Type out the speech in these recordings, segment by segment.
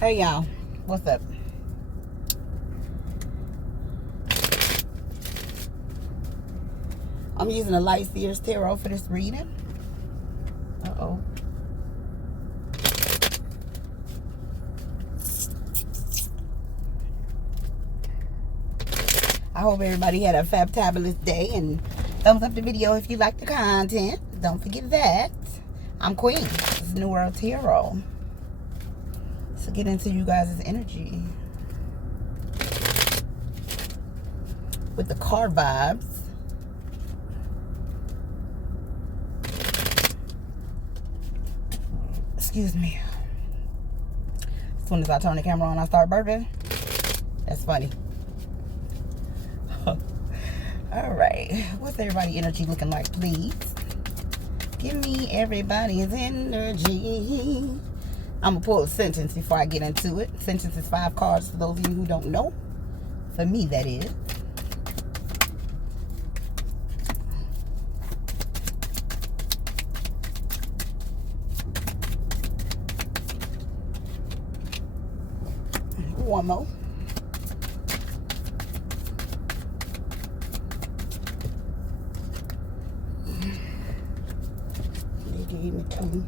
Hey y'all, what's up? I'm using the Light Seers Tarot for this reading. Uh-oh. I hope everybody had a fabtabulous day, and thumbs up the video if you like the content. Don't forget that. I'm Queen. This is Nuworld Tarot. So get into you guys' energy with the card vibes. Excuse me. As soon as I turn the camera on, I start burping. That's funny. All right. What's everybody's energy looking like, please? Give me everybody's energy. I'm going to pull a sentence before I get into it. Sentence is 5 cards for those of you who don't know. For me, that is. One more. They gave me 2.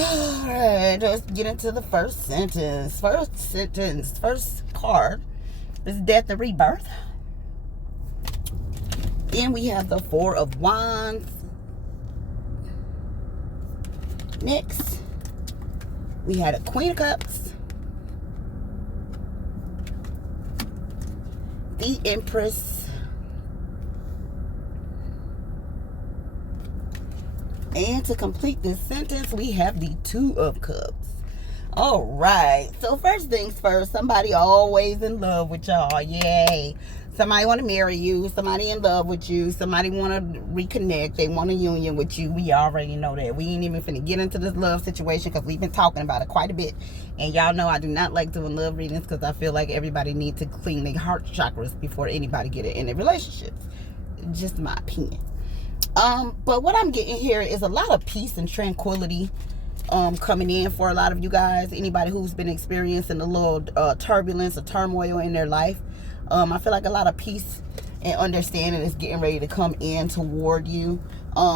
Alright, let's get into the first sentence. First card is Death and Rebirth. Then we have the 4 of Wands. Next, we had a Queen of Cups, the Empress, and to complete this sentence, we have the 2 of Cups. All right. So first things first, somebody always in love with y'all. Yay. Somebody want to marry you. Somebody in love with you. Somebody want to reconnect. They want a union with you. We already know that. We ain't even finna get into this love situation because we've been talking about it quite a bit. And y'all know I do not like doing love readings because I feel like everybody needs to clean their heart chakras before anybody get it in their relationships. Just my opinion. But what I'm getting here is a lot of peace and tranquility coming in for a lot of you guys. Anybody who's been experiencing a little turbulence or turmoil in their life. I feel like a lot of peace and understanding is getting ready to come in toward you.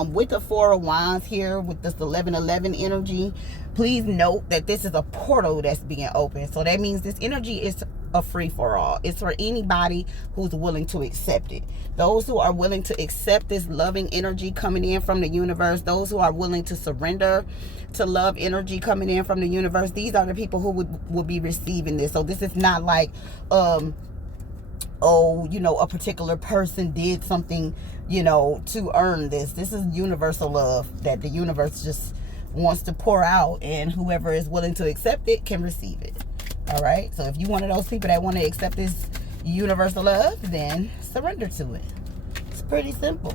With the 4 of Wands here, with this 11-11 energy, please note that this is a portal that's being opened. So that means this energy is a free-for-all. It's for anybody who's willing to accept it. Those who are willing to accept this loving energy coming in from the universe, those who are willing to surrender to love energy coming in from the universe, these are the people who will be receiving this. So this is not like oh, you know, a particular person did something, you know, to earn this. This is universal love that the universe just wants to pour out, and whoever is willing to accept it can receive it. All right. So if you're one of those people that want to accept this universal love, then surrender to it. It's pretty simple.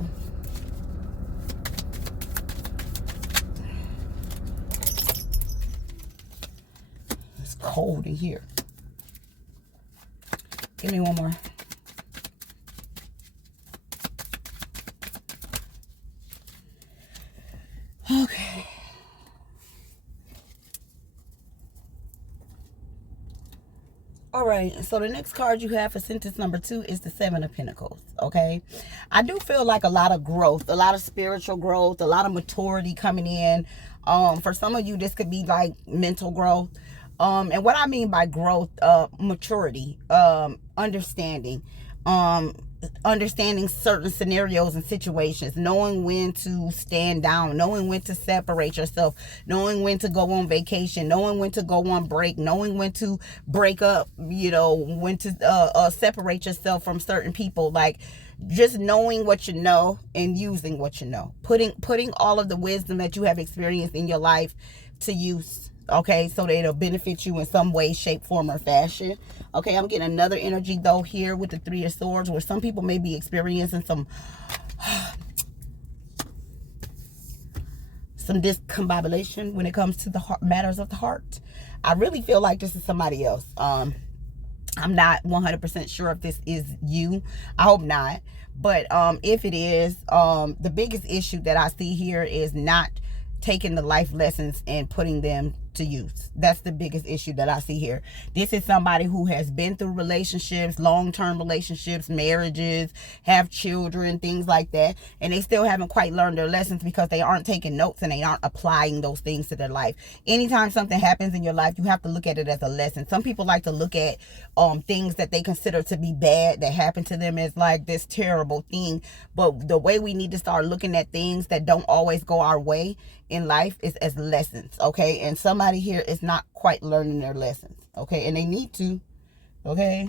It's cold in here. Give me one more. Okay. All right. So the next card you have for sentence number 2 is the 7 of Pentacles. Okay. I do feel like a lot of growth, a lot of spiritual growth, a lot of maturity coming in. For some of you, this could be like mental growth. And what I mean by growth, maturity, understanding, understanding certain scenarios and situations, knowing when to stand down, knowing when to separate yourself, knowing when to go on vacation, knowing when to go on break, knowing when to break up, you know, when to separate yourself from certain people. Like, just knowing what you know and using what you know, putting all of the wisdom that you have experienced in your life to use. Okay, so that it'll benefit you in some way, shape, form, or fashion. Okay, I'm getting another energy, though, here with the 3 of Swords, where some people may be experiencing some discombobulation when it comes to the heart, matters of the heart. I really feel like this is somebody else. I'm not 100% sure if this is you. I hope not. But if it is, the biggest issue that I see here is not taking the life lessons and putting them to you. That's the biggest issue that I see here. This is somebody who has been through relationships, long-term relationships, marriages, have children, things like that, and they still haven't quite learned their lessons because they aren't taking notes and they aren't applying those things to their life. Anytime something happens in your life, you have to look at it as a lesson. Some people like to look at things that they consider to be bad that happen to them as like this terrible thing, but the way we need to start looking at things that don't always go our way in life is as lessons, okay? And somebody here is not quite learning their lessons, okay? And they need to, okay?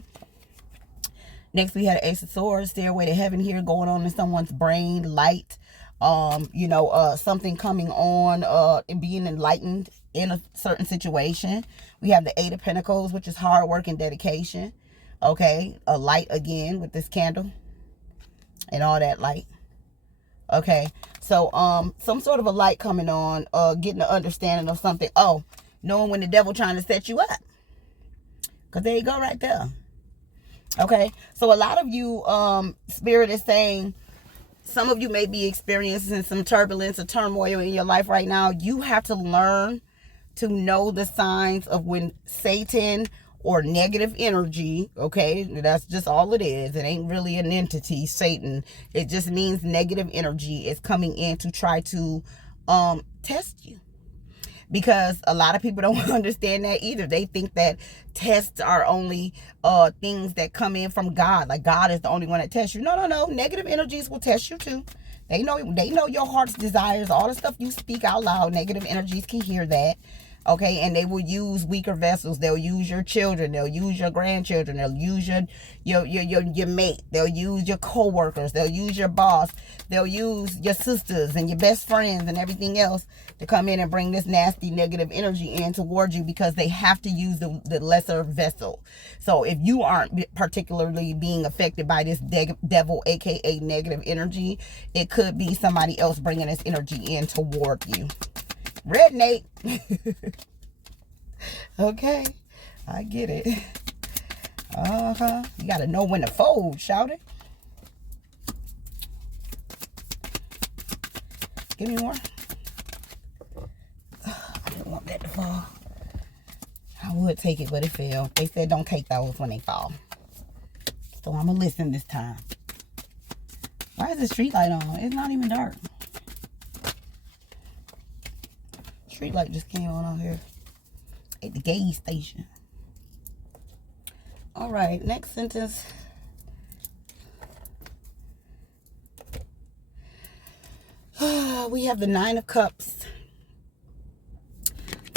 Next, we had an Ace of Swords, Stairway to Heaven here, going on in someone's brain, light, something coming on, and being enlightened in a certain situation. We have the Eight of Pentacles, which is hard work and dedication, okay? A light again with this candle and all that light. Okay, so some sort of a light coming on, getting an understanding of something. Oh, knowing when the devil trying to set you up. Because there you go right there. Okay, so a lot of you, Spirit is saying, some of you may be experiencing some turbulence or turmoil in your life right now. You have to learn to know the signs of when Satan or negative energy, okay, that's just all it is. It ain't really an entity, Satan. It just means negative energy is coming in to try to test you. Because a lot of people don't understand that either. They think that tests are only things that come in from God. Like God is the only one that tests you. No. Negative energies will test you too. They know your heart's desires, all the stuff you speak out loud. Negative energies can hear that. Okay, and they will use weaker vessels. They'll use your children. They'll use your grandchildren. They'll use your mate. They'll use your co-workers. They'll use your boss. They'll use your sisters and your best friends and everything else to come in and bring this nasty negative energy in towards you, because they have to use the lesser vessel. So if you aren't particularly being affected by this devil, aka negative energy, it could be somebody else bringing this energy in toward you. Red Nate. Okay, I get it. You gotta know when to fold, shout it. Give me more. I didn't want that to fall. I would take it, but it fell. They said don't take those when they fall. So I'm gonna listen this time. Why is the street light on? It's not even dark. Street light just came on out here at the gas station. All right, next sentence. We have the Nine of Cups.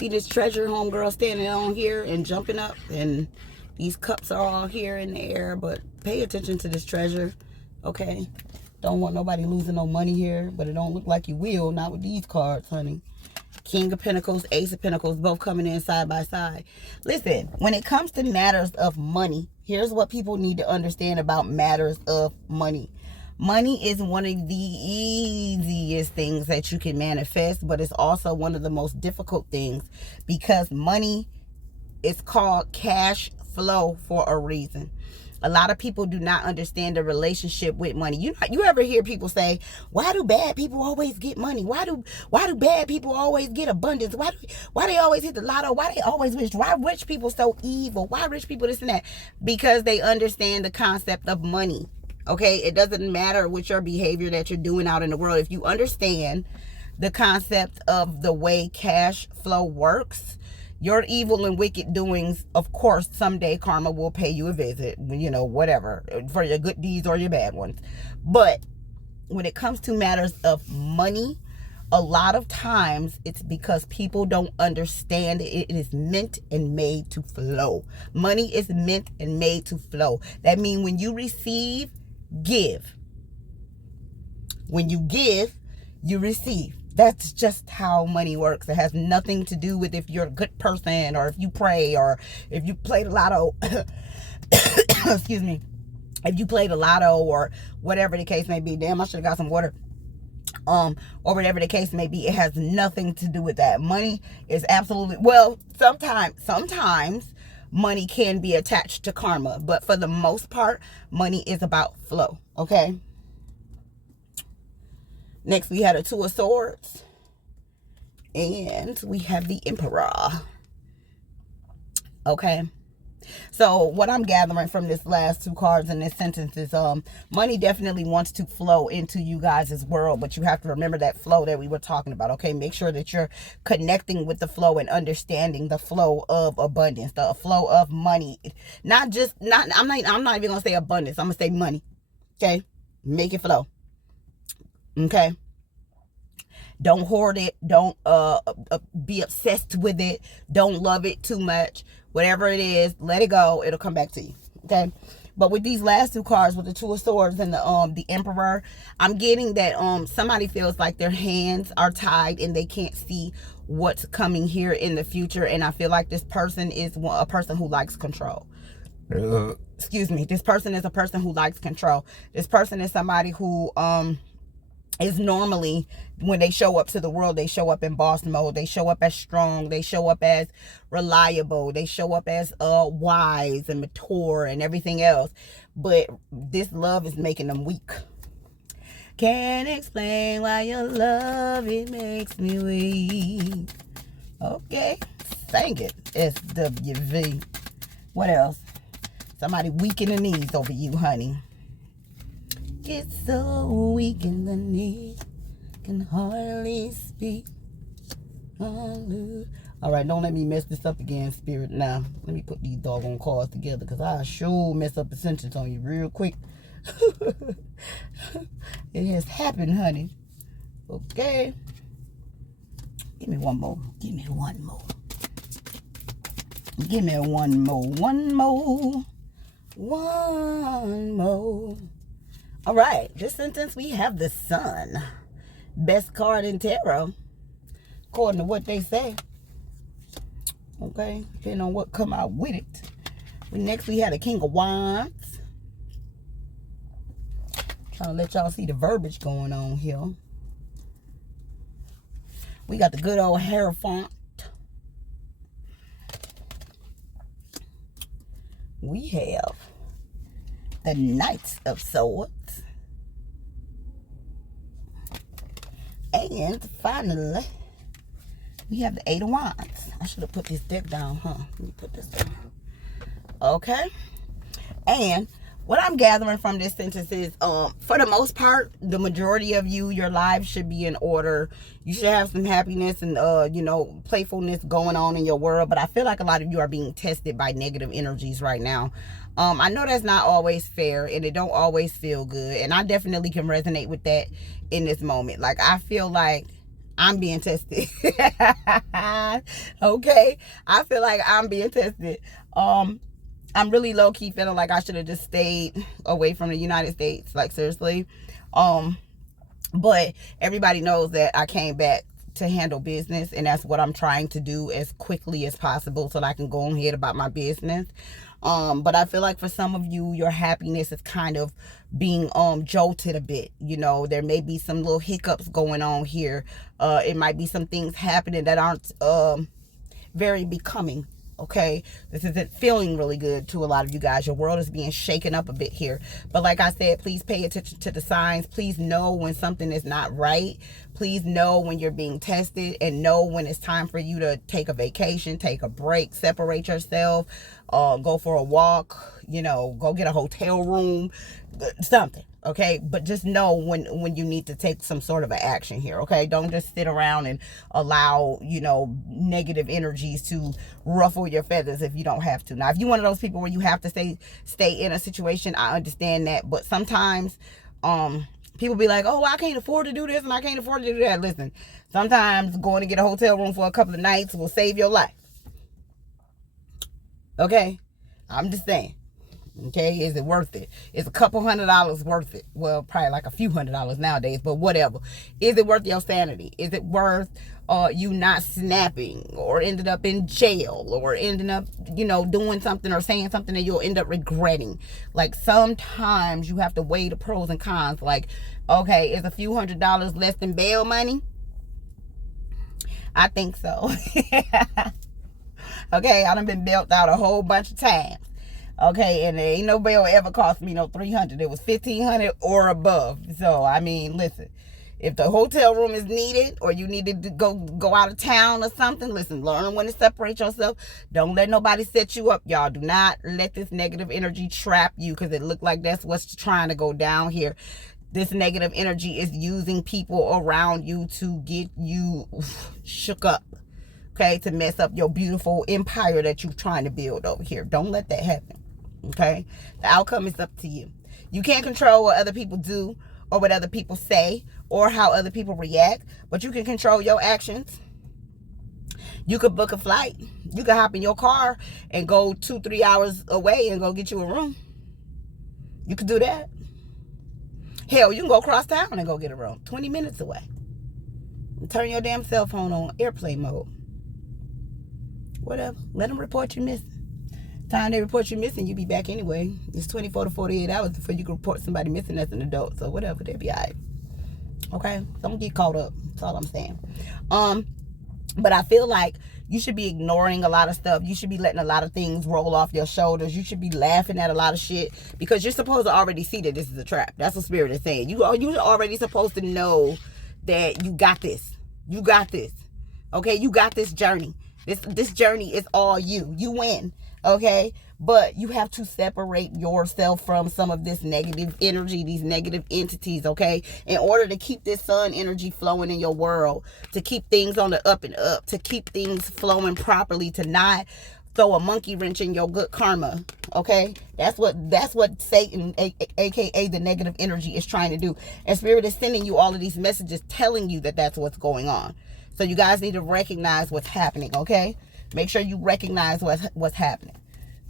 See this treasure homegirl standing on here and jumping up, and these cups are all here in the air, but pay attention to this treasure, okay? Don't want nobody losing no money here, but it don't look like you will, not with these cards, honey. King of Pentacles, Ace of Pentacles, both coming in side by side. Listen, when it comes to matters of money, here's what people need to understand about matters of money. Money is one of the easiest things that you can manifest, but it's also one of the most difficult things, because money is called cash flow for a reason. A lot of people do not understand the relationship with money. You ever hear people say, why do bad people always get money? Why do bad people always get abundance? Why they always hit the lotto? Why they always rich? Why rich people so evil? Why rich people this and that? Because they understand the concept of money. Okay, it doesn't matter what your behavior that you're doing out in the world. If you understand the concept of the way cash flow works, your evil and wicked doings, of course, someday karma will pay you a visit, whatever, for your good deeds or your bad ones. But when it comes to matters of money, a lot of times it's because people don't understand it is meant and made to flow. Money is meant and made to flow. That means when you receive, give. When you give, you receive. That's just how money works. It has nothing to do with if you're a good person or if you pray or if you played a lotto. Excuse me. If you played a lotto or whatever the case may be. Damn, I should have got some water. Or whatever the case may be. It has nothing to do with that. Money is absolutely, well, sometimes money can be attached to karma. But for the most part, money is about flow. Okay? Next, we had a Two of Swords. And we have the Emperor. Okay. So what I'm gathering from this last two cards in this sentence is money definitely wants to flow into you guys' world, but you have to remember that flow that we were talking about. Okay, make sure that you're connecting with the flow and understanding the flow of abundance, the flow of money. I'm not even gonna say abundance, I'm gonna say money. Okay, make it flow. Okay, don't hoard it, don't be obsessed with it, don't love it too much. Whatever it is, let it go. It'll come back to you. Okay. But with these last two cards, with the Two of Swords and the Emperor, I'm getting that somebody feels like their hands are tied and they can't see what's coming here in the future. And I feel like this person is a person who likes control. Excuse me. This person is a person who likes control. This person is somebody who is normally, when they show up to the world, they show up in boss mode. They show up as strong. They show up as reliable. They show up as wise and mature and everything else. But this love is making them weak. Can't explain why your love, it makes me weak. Okay, sing it. SWV. What else? Somebody weak in the knees over you, honey. Get so weak in the knee, can hardly speak. All right, don't let me mess this up again, Spirit. Now, let me put these doggone cards together, because I sure mess up the sentence on you real quick. It has happened, honey. Okay. Give me one more. Give me one more. Give me one more. One more. One more. All right, this sentence, we have the Sun. Best card in tarot, according to what they say. Okay, depending on what come out with it. Next, we had the King of Wands. Trying to let y'all see the verbiage going on here. We got the good old Hierophant. We have the Knight of Swords. And finally, we have the Eight of Wands. I should have put this deck down, huh? Let me put this down. Okay. And what I'm gathering from this sentence is, for the most part, the majority of you, your lives should be in order. You should have some happiness and, playfulness going on in your world. But I feel like a lot of you are being tested by negative energies right now. I know that's not always fair and it don't always feel good. And I definitely can resonate with that in this moment. Like, I feel like I'm being tested. Okay? I feel like I'm being tested. I'm really low-key feeling like I should have just stayed away from the United States. Like, seriously. But everybody knows that I came back to handle business, and that's what I'm trying to do as quickly as possible so that I can go on ahead about my business. But I feel like for some of you, your happiness is kind of being jolted a bit. You know, there may be some little hiccups going on here. It might be some things happening that aren't very becoming. Okay, this isn't feeling really good to a lot of you guys. Your world is being shaken up a bit here. But like I said, please pay attention to the signs. Please know when something is not right. Please know when you're being tested, and know when it's time for you to take a vacation, take a break, separate yourself, go for a walk, go get a hotel room, something. Okay, but just know when you need to take some sort of an action here. Okay, don't just sit around and allow negative energies to ruffle your feathers if you don't have to. Now, if you're one of those people where you have to stay in a situation, I understand that. But sometimes people be like, oh, I can't afford to do this and I can't afford to do that. Listen, sometimes going to get a hotel room for a couple of nights will save your life. Okay, I'm just saying. Okay, is it worth it? Is a couple $100 worth it? Well, probably like a few $100 nowadays, but whatever. Is it worth your sanity? Is it worth you not snapping, or ended up in jail, or ending up, doing something or saying something that you'll end up regretting? Like, sometimes you have to weigh the pros and cons. Like, okay, is a few $100 less than bail money? I think so. Okay, I done been bailed out a whole bunch of times. Okay, and there ain't no bail ever cost me no $300. It was $1,500 or above. So, I mean, listen, If the hotel room is needed, or you needed to go out of town or something, listen, learn when to separate yourself. Don't let nobody set you up, y'all. Do not let this negative energy trap you, because it looked like that's what's trying to go down here. This negative energy is using people around you to get you shook up, okay, to mess up your beautiful empire that you're trying to build over here. Don't let that happen, okay? The outcome is up to you. You can't control what other people do, or what other people say, or how other people react, but you can control your actions. You could book a flight. You could hop in your car and go 2-3 hours away and go get you a room. You could do that. Hell, you can go across town and go get a room 20 minutes away. And turn your damn cell phone on airplane mode. Whatever. Let them report you missing. Time they report you missing, you be back anyway. It's 24 to 48 hours before you can report somebody missing as an adult. So whatever, they'll be all right. Okay? Don't get caught up. That's all I'm saying. But I feel like you should be ignoring a lot of stuff. You should be letting a lot of things roll off your shoulders. You should be laughing at a lot of shit, because you're supposed to already see that this is a trap. That's what Spirit is saying. You're already supposed to know that you got this. You got this. Okay? You got this journey. This journey is all you. You win. Okay? But you have to separate yourself from some of this negative energy, these negative entities, okay? In order to keep this sun energy flowing in your world, to keep things on the up and up, to keep things flowing properly, to not throw a monkey wrench in your good karma, okay? That's what Satan, aka the negative energy, is trying to do. And Spirit is sending you all of these messages telling you that that's what's going on. So you guys need to recognize what's happening, okay? Make sure you recognize what's happening.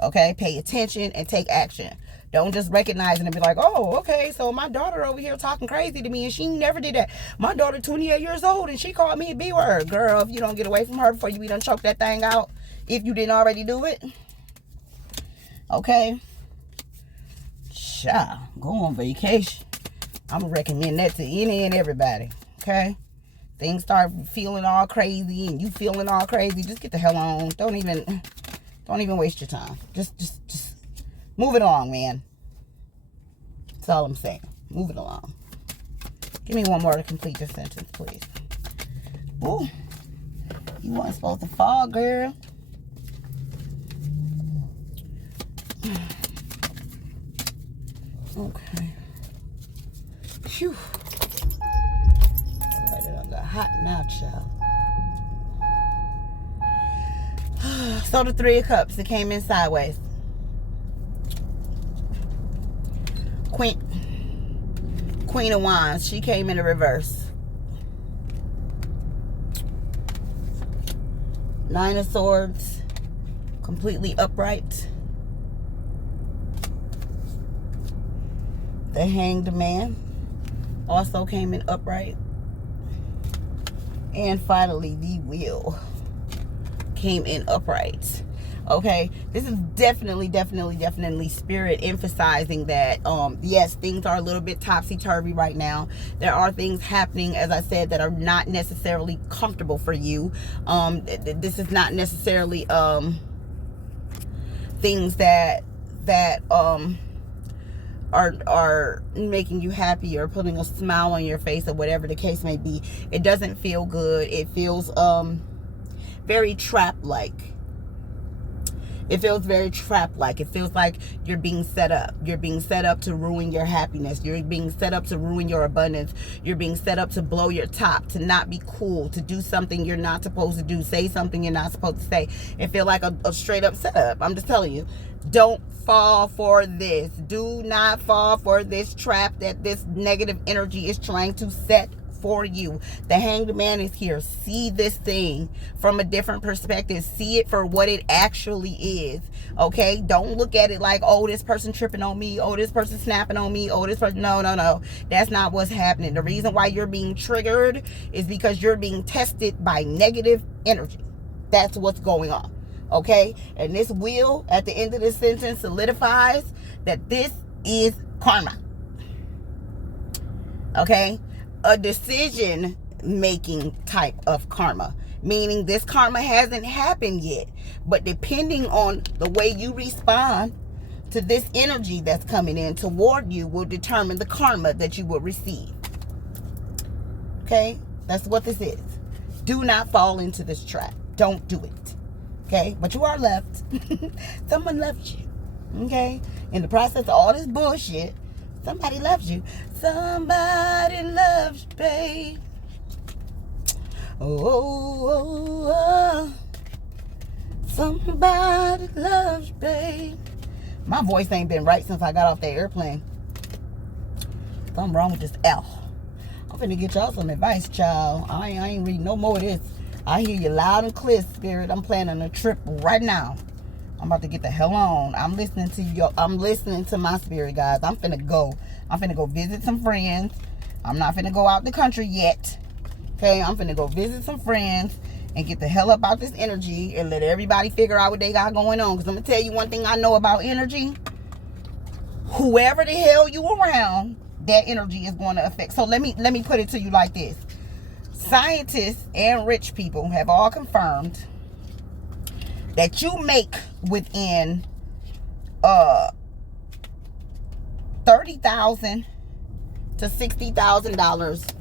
Okay, pay attention and take action. Don't just recognize it and be like, oh, okay, so my daughter over here talking crazy to me and she never did that. My daughter 28 years old and she called me a B word. Girl, if you don't get away from her before you done choke that thing out, if you didn't already do it. Okay. Child, go on vacation. I'm going to recommend that to any and everybody. Okay. Things start feeling all crazy and you feeling all crazy. Just get the hell on. Don't even waste your time. Just move it along, man. That's all I'm saying. Move it along. Give me one more to complete this sentence, please. Ooh. You weren't supposed to fall, girl. Okay. Phew. Alright, it got hot now, child. So the Three of Cups, it came in sideways. Queen of Wands, she came in the reverse. Nine of Swords, completely upright. The Hanged Man also came in upright. And finally, the Wheel came in upright. Okay, this is definitely Spirit emphasizing that yes, things are a little bit topsy-turvy right now. There are things happening, as I said, that are not necessarily comfortable for you. This is not necessarily things that are making you happy or putting a smile on your face or whatever the case may be. It doesn't feel good. It feels very trap-like. It feels very trap-like. It feels like you're being set up. You're being set up to ruin your happiness. You're being set up to ruin your abundance. You're being set up to blow your top, to not be cool, to do something you're not supposed to do, say something you're not supposed to say. It feels like a straight-up setup. I'm just telling you. Don't fall for this. Do not fall for this trap that this negative energy is trying to set for you. The Hanged Man is here. See this thing from a different perspective. See it for what it actually is. Okay? Don't look at it like, oh, this person tripping on me. Oh, this person snapping on me. Oh, this person. No. That's not what's happening. The reason why you're being triggered is because you're being tested by negative energy. That's what's going on. Okay? And this wheel at the end of this sentence solidifies that this is karma. Okay? A decision making type of karma, meaning this karma hasn't happened yet, but depending on the way you respond to this energy that's coming in toward you will determine the karma that you will receive. Okay? That's what this is. Do not fall into this trap. Don't do it. Okay? But you are left. Someone left you. Okay? In the process of all this bullshit, somebody loves you. Somebody loves you, babe. Oh. Somebody loves you, babe. My voice ain't been right since I got off that airplane. Something wrong with this L. I'm finna get y'all some advice, child. I ain't reading no more of this. I hear you loud and clear, spirit. I'm planning a trip right now. I'm about to get the hell on. I'm listening to my spirit, guys. I'm finna go. I'm finna go visit some friends. I'm not finna go out the country yet. Okay, I'm finna go visit some friends and get the hell up out this energy and let everybody figure out what they got going on. Because I'm gonna tell you one thing I know about energy. Whoever the hell you around, that energy is going to affect. So let me put it to you like this. Scientists and rich people have all confirmed that you make within $30,000 to $60,000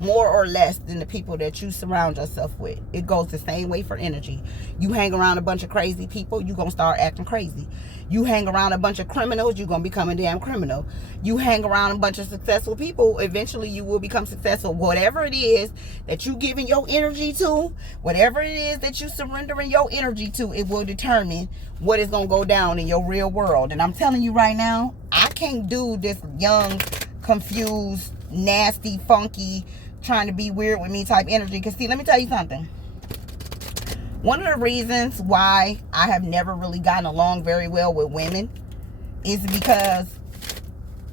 more or less than the people that you surround yourself with. It goes the same way for energy. You hang around a bunch of crazy people, you're going to start acting crazy. You hang around a bunch of criminals, you're going to become a damn criminal. You hang around a bunch of successful people, eventually you will become successful. Whatever it is that you giving your energy to, whatever it is that you surrendering your energy to, it will determine what is going to go down in your real world. And I'm telling you right now, I can't do this young, confused, nasty, funky, trying to be weird with me type energy. Because see, let me tell you something. One of the reasons why I have never really gotten along very well with women is because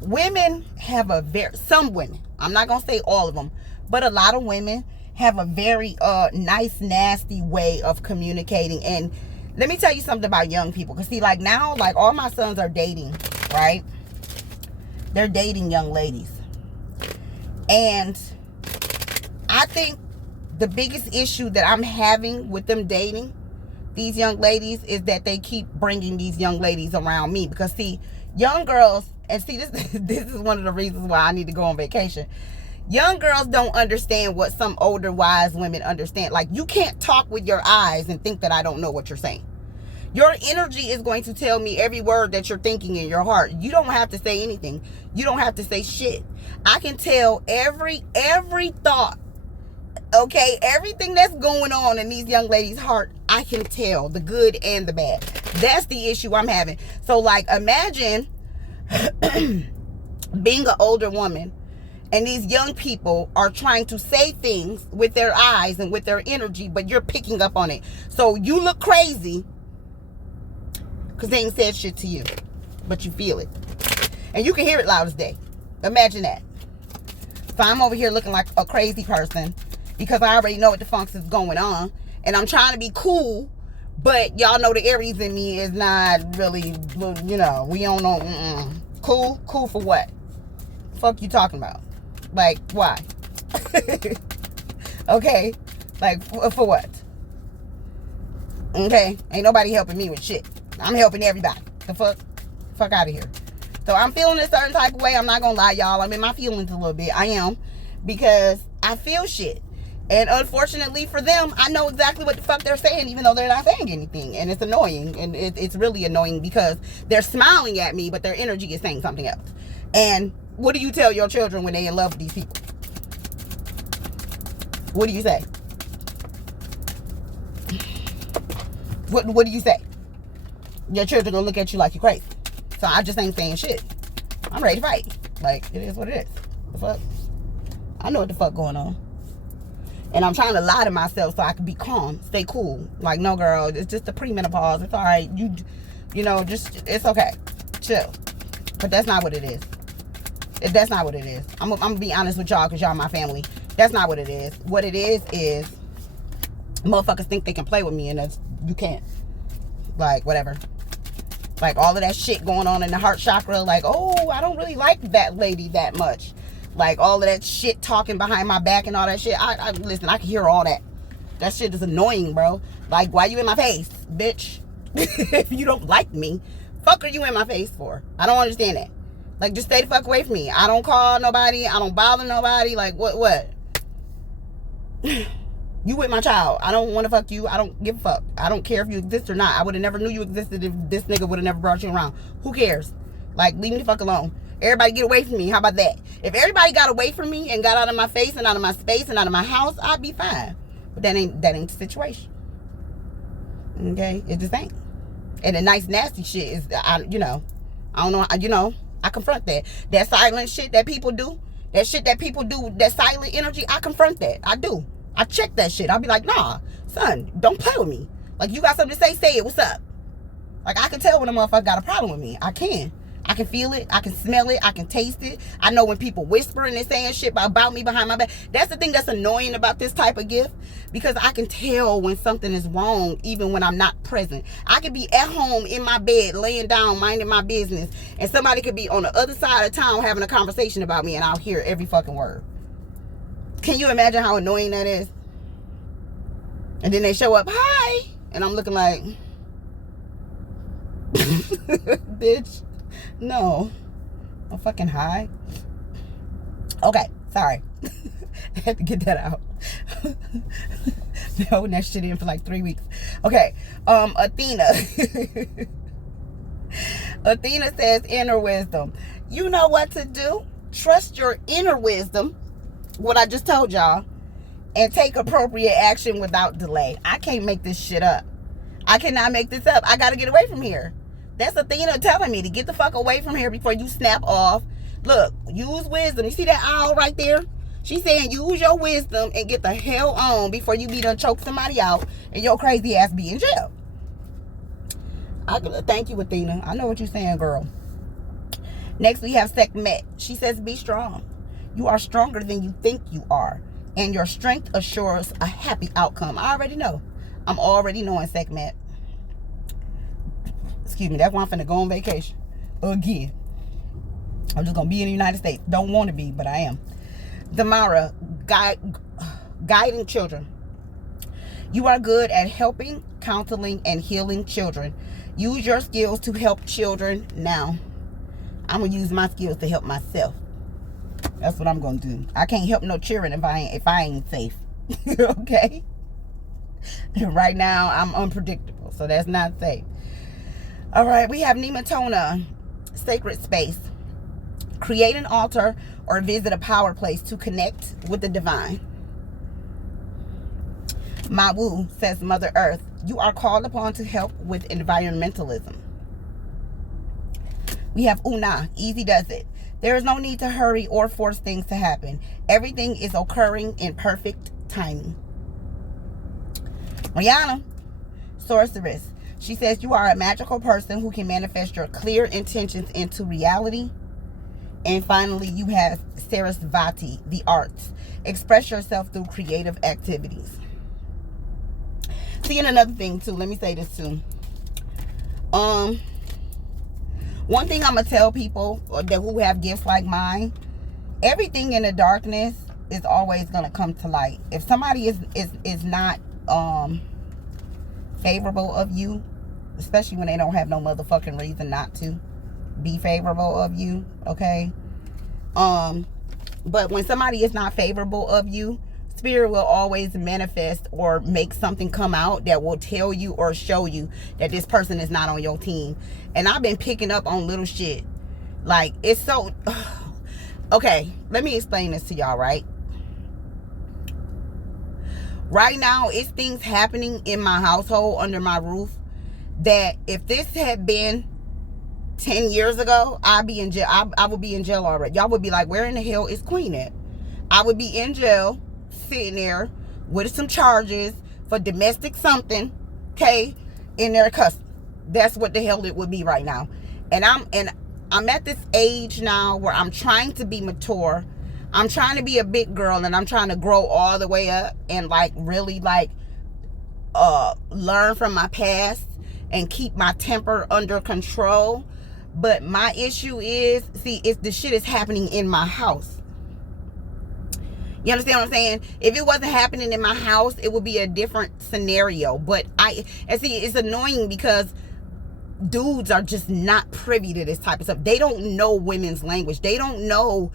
women have some women, I'm not going to say all of them, but a lot of women have a very nice, nasty way of communicating. And let me tell you something about young people. Because see, like now, like all my sons are dating, right? They're dating young ladies. And I think the biggest issue that I'm having with them dating these young ladies is that they keep bringing these young ladies around me. Because see, young girls, and see, this is one of the reasons why I need to go on vacation. Young girls don't understand what some older wise women understand. Like, you can't talk with your eyes and think that I don't know what you're saying. Your energy is going to tell me every word that you're thinking in your heart. You don't have to say anything. You don't have to say shit. I can tell every thought. Okay, everything that's going on in these young ladies' heart, I can tell, the good and the bad. That's the issue I'm having. So, like, imagine being an older woman and these young people are trying to say things with their eyes and with their energy, but you're picking up on it. So you look crazy because they ain't said shit to you, but you feel it. And you can hear it loud as day. Imagine that. So I'm over here looking like a crazy person because I already know what the funk is going on. And I'm trying to be cool, but y'all know the Aries in me is not really, you know, we don't know. Cool? Cool for what? Fuck you talking about? Like, why? Okay? Like, for what? Okay? Ain't nobody helping me with shit. I'm helping everybody. The fuck? Fuck out of here. So I'm feeling a certain type of way. I'm not gonna lie, y'all. I'm in my feelings a little bit. I am. Because I feel shit. And unfortunately for them, I know exactly what the fuck they're saying, even though they're not saying anything. And it's annoying. And it's really annoying because they're smiling at me, but their energy is saying something else. And what do you tell your children when they're in love with these people? What do you say? What do you say? Your children gonna look at you like you're crazy. So I just ain't saying shit. I'm ready to fight. Like, it is what it is. The fuck? I know what the fuck going on. And I'm trying to lie to myself so I can be calm, stay cool. Like, no, girl, it's just the premenopause. It's all right. You know, just, it's okay. Chill. But that's not what it is. That's not what it is. I'm going to be honest with y'all because y'all my family. That's not what it is. What it is motherfuckers think they can play with me, and that's, you can't. Like, whatever. Like, all of that shit going on in the heart chakra. Like, oh, I don't really like that lady that much. Like, all of that shit talking behind my back and all that shit. Listen, I can hear all that. That shit is annoying, bro. Like, why you in my face, bitch? If you don't like me, fuck are you in my face for? I don't understand that. Like, just stay the fuck away from me. I don't call nobody. I don't bother nobody. Like, what? You with my child. I don't want to fuck you. I don't give a fuck. I don't care if you exist or not. I would have never knew you existed if this nigga would have never brought you around. Who cares? Like, leave me the fuck alone. Everybody get away from me. How about that? If everybody got away from me and got out of my face and out of my space and out of my house, I'd be fine. But that ain't the situation. Okay? It just ain't. And the nice nasty shit is, I don't know, I confront that. That silent shit that people do, that silent energy, I confront that. I do. I check that shit. I'll be like, nah, son, don't play with me. Like, you got something to say it. What's up? Like, I can tell when a motherfucker got a problem with me. I can feel it. I can smell it. I can taste it. I know when people whispering and saying shit about me behind my back. That's the thing that's annoying about this type of gift, because I can tell when something is wrong even when I'm not present. I could be at home in my bed, laying down, minding my business, and somebody could be on the other side of town having a conversation about me, and I'll hear every fucking word. Can you imagine how annoying that is? And then they show up, hi, and I'm looking like, bitch, no, I'm fucking high. Okay, sorry. I had to get that out. Been holding that shit in for like 3 weeks. Okay, Athena. Athena says, inner wisdom. You know what to do. Trust your inner wisdom, what I just told y'all, and take appropriate action without delay. I can't make this shit up. I cannot make this up. I got to get away from here. That's Athena telling me to get the fuck away from here before you snap off. Look, use wisdom. You see that owl right there? She's saying use your wisdom and get the hell on before you be done choke somebody out and your crazy ass be in jail. Thank you, Athena. I know what you're saying, girl. Next, we have Sekhmet. She says, be strong. You are stronger than you think you are, and your strength assures a happy outcome. I already know. I'm already knowing, Sekhmet. Excuse me. That's why I'm finna go on vacation again. I'm just gonna be in the United States. Don't want to be, but I am. Damara, guiding children. You are good at helping, counseling, and healing children. Use your skills to help children now. I'm gonna use my skills to help myself. That's what I'm gonna do. I can't help no children if I ain't safe. Okay? Right now I'm unpredictable, so that's not safe. All right, we have Nematona, sacred space. Create an altar or visit a power place to connect with the divine. Mawu says, Mother Earth, you are called upon to help with environmentalism. We have Una, easy does it. There is no need to hurry or force things to happen. Everything is occurring in perfect timing. Rihanna, sorceress. She says you are a magical person who can manifest your clear intentions into reality. And finally, you have Sarasvati, the arts. Express yourself through creative activities. See, and another thing too, let me say this too. One thing I'm gonna tell people that who have gifts like mine, everything in the darkness is always gonna come to light. If somebody is not favorable of you, especially when they don't have no motherfucking reason not to be favorable of you, okay? But when somebody is not favorable of you, Spirit will always manifest or make something come out that will tell you or show you that this person is not on your team. And I've been picking up on little shit. Like, it's so... Okay, let me explain this to y'all, right? Right now, it's things happening in my household under my roof that if this had been 10 years ago, I'd be in jail. I would be in jail already. Y'all would be like, where in the hell is Queen at? I would be in jail, sitting there with some charges for domestic something, okay, in their custody. That's what the hell it would be right now. And I'm at this age now where I'm trying to be mature. I'm trying to be a big girl, and I'm trying to grow all the way up and like really like learn from my past and keep my temper under control. But my issue is, see, it's the shit is happening in my house. You understand what I'm saying? If it wasn't happening in my house, it would be a different scenario. But see, it's annoying because dudes are just not privy to this type of stuff. They don't know women's language. They don't know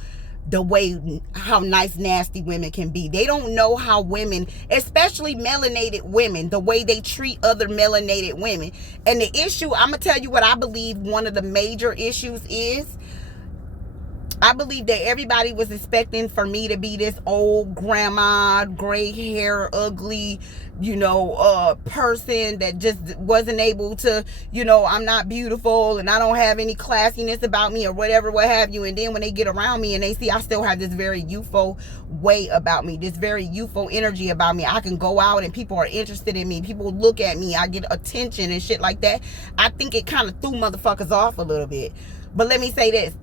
the way how nice nasty women can be. They don't know how women, especially melanated women, the way they treat other melanated women. And the issue, I'm gonna tell you what I believe one of the major issues is. I believe that everybody was expecting for me to be this old grandma, gray hair, ugly, person that just wasn't able to, I'm not beautiful and I don't have any classiness about me or whatever, what have you. And then when they get around me and they see I still have this very youthful way about me, this very youthful energy about me, I can go out and people are interested in me. People look at me. I get attention and shit like that. I think it kind of threw motherfuckers off a little bit. But let me say this.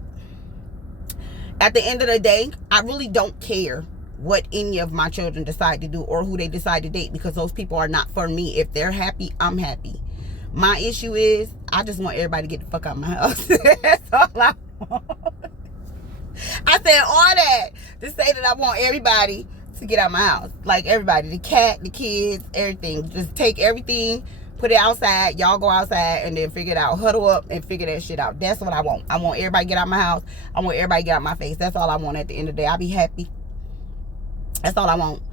At the end of the day, I really don't care what any of my children decide to do or who they decide to date, because those people are not for me. If they're happy, I'm happy. My issue is I just want everybody to get the fuck out of my house. That's all I want. I said all that to say that I want everybody to get out of my house. Like everybody, the cat, the kids, everything. Just take everything, put it outside. Y'all go outside and then figure it out. Huddle up and figure that shit out. That's what I want. I want everybody to get out of my house. I want everybody to get out of my face. That's all I want at the end of the day. I'll be happy. That's all I want.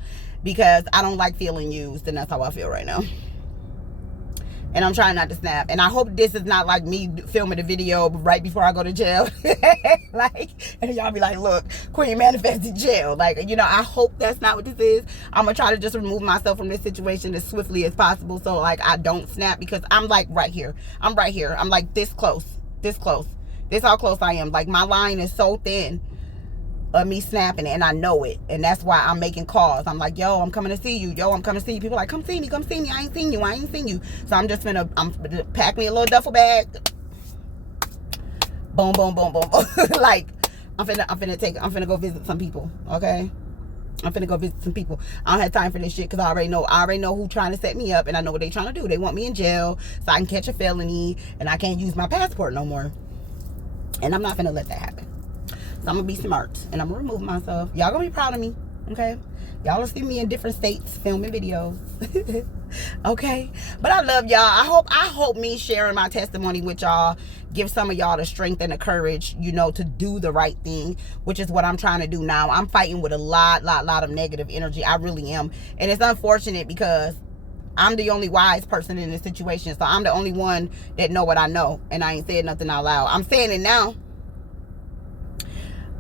Because I don't like feeling used, and that's how I feel right now. And I'm trying not to snap. And I hope this is not like me filming the video right before I go to jail. And y'all be like, look, Queen manifested jail. I hope that's not what this is. I'm going to try to just remove myself from this situation as swiftly as possible. So, I don't snap, because I'm, right here. I'm right here. I'm, this close. This close. This how close I am. My line is so thin of me snapping, and I know it, and that's why I'm making calls. I'm like, yo, I'm coming to see you. Yo, I'm coming to see you. People are like, come see me. I ain't seen you. So I'm just gonna pack me a little duffel bag. Boom, boom, boom, boom. I'm finna go visit some people. Okay, I'm finna go visit some people. I don't have time for this shit, because I already know who trying to set me up, and I know what they trying to do. They want me in jail so I can catch a felony, and I can't use my passport no more. And I'm not finna let that happen. So I'm gonna be smart, and I'm gonna remove myself. Y'all gonna be proud of me, okay? Y'all will see me in different states filming videos. Okay? But I love y'all. I hope me sharing my testimony with y'all give some of y'all the strength and the courage, to do the right thing, which is what I'm trying to do now. I'm fighting with a lot of negative energy. I really am. And it's unfortunate, because I'm the only wise person in this situation. So I'm the only one that know what I know, and I ain't saying nothing out loud. I'm saying it now.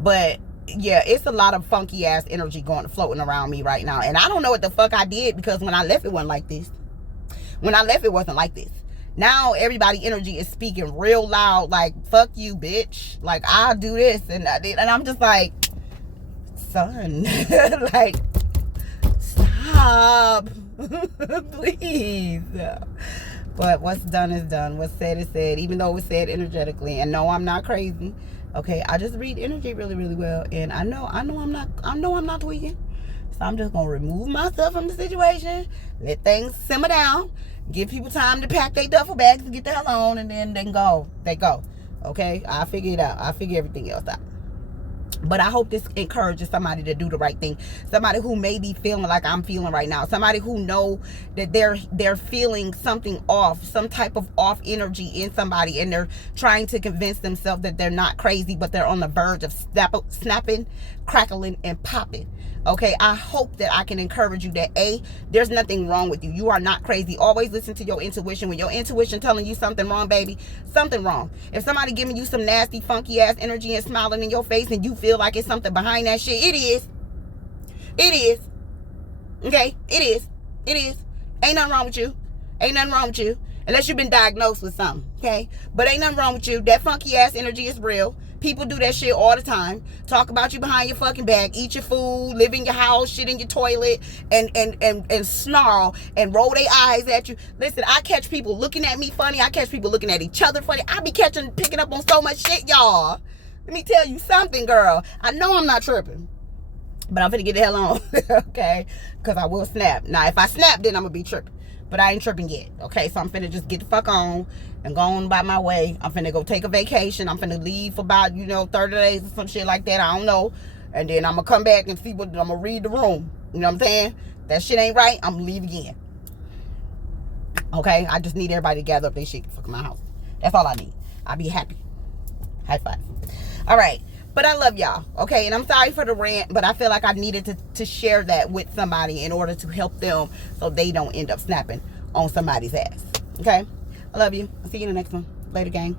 But yeah, it's a lot of funky ass energy floating around me right now. And I don't know what the fuck I did, because when I left, it wasn't like this. When I left, it wasn't like this. Now everybody energy is speaking real loud, fuck you, bitch. I'll do this. And I'm just like, son, stop. Please. But what's done is done. What's said is said, even though it was said energetically. And no, I'm not crazy. Okay, I just read energy really, really well, and I know I'm not tweaking. So I'm just gonna remove myself from the situation, let things simmer down, give people time to pack their duffel bags and get the hell on, and then they go. Okay, I'll figure it out. I'll figure everything else out. But I hope this encourages somebody to do the right thing. Somebody who may be feeling like I'm feeling right now. Somebody who know that they're feeling something off, some type of off energy in somebody, and they're trying to convince themselves that they're not crazy, but they're on the verge of snapping, crackling, and popping. Okay, I hope that I can encourage you that there's nothing wrong with you. You are not crazy. Always listen to your intuition. When your intuition telling you something wrong, baby, something wrong. If somebody giving you some nasty, funky ass energy and smiling in your face, and you feel like it's something behind that shit, it is. Okay, it is. Ain't nothing wrong with you. Unless you've been diagnosed with something. Okay, but ain't nothing wrong with you. That funky ass energy is real. People do that shit all the time. Talk about you behind your fucking back. Eat your food. Live in your house. Shit in your toilet. And snarl. And roll their eyes at you. Listen, I catch people looking at me funny. I catch people looking at each other funny. I be picking up on so much shit, y'all. Let me tell you something, girl. I know I'm not tripping. But I'm finna get the hell on. Okay? Because I will snap. Now, if I snap, then I'm gonna be tripping. But I ain't tripping yet. Okay? So I'm finna just get the fuck on and go on by my way. I'm finna go take a vacation. I'm finna leave for about, 30 days or some shit like that. I don't know. And then I'm gonna come back and see I'm gonna read the room. You know what I'm saying? That shit ain't right. I'm gonna leave again. Okay? I just need everybody to gather up their shit to fuck my house. That's all I need. I'll be happy. High five. All right. But I love y'all, okay? And I'm sorry for the rant, but I feel like I needed to share that with somebody in order to help them so they don't end up snapping on somebody's ass, okay? I love you. I'll see you in the next one. Later, gang.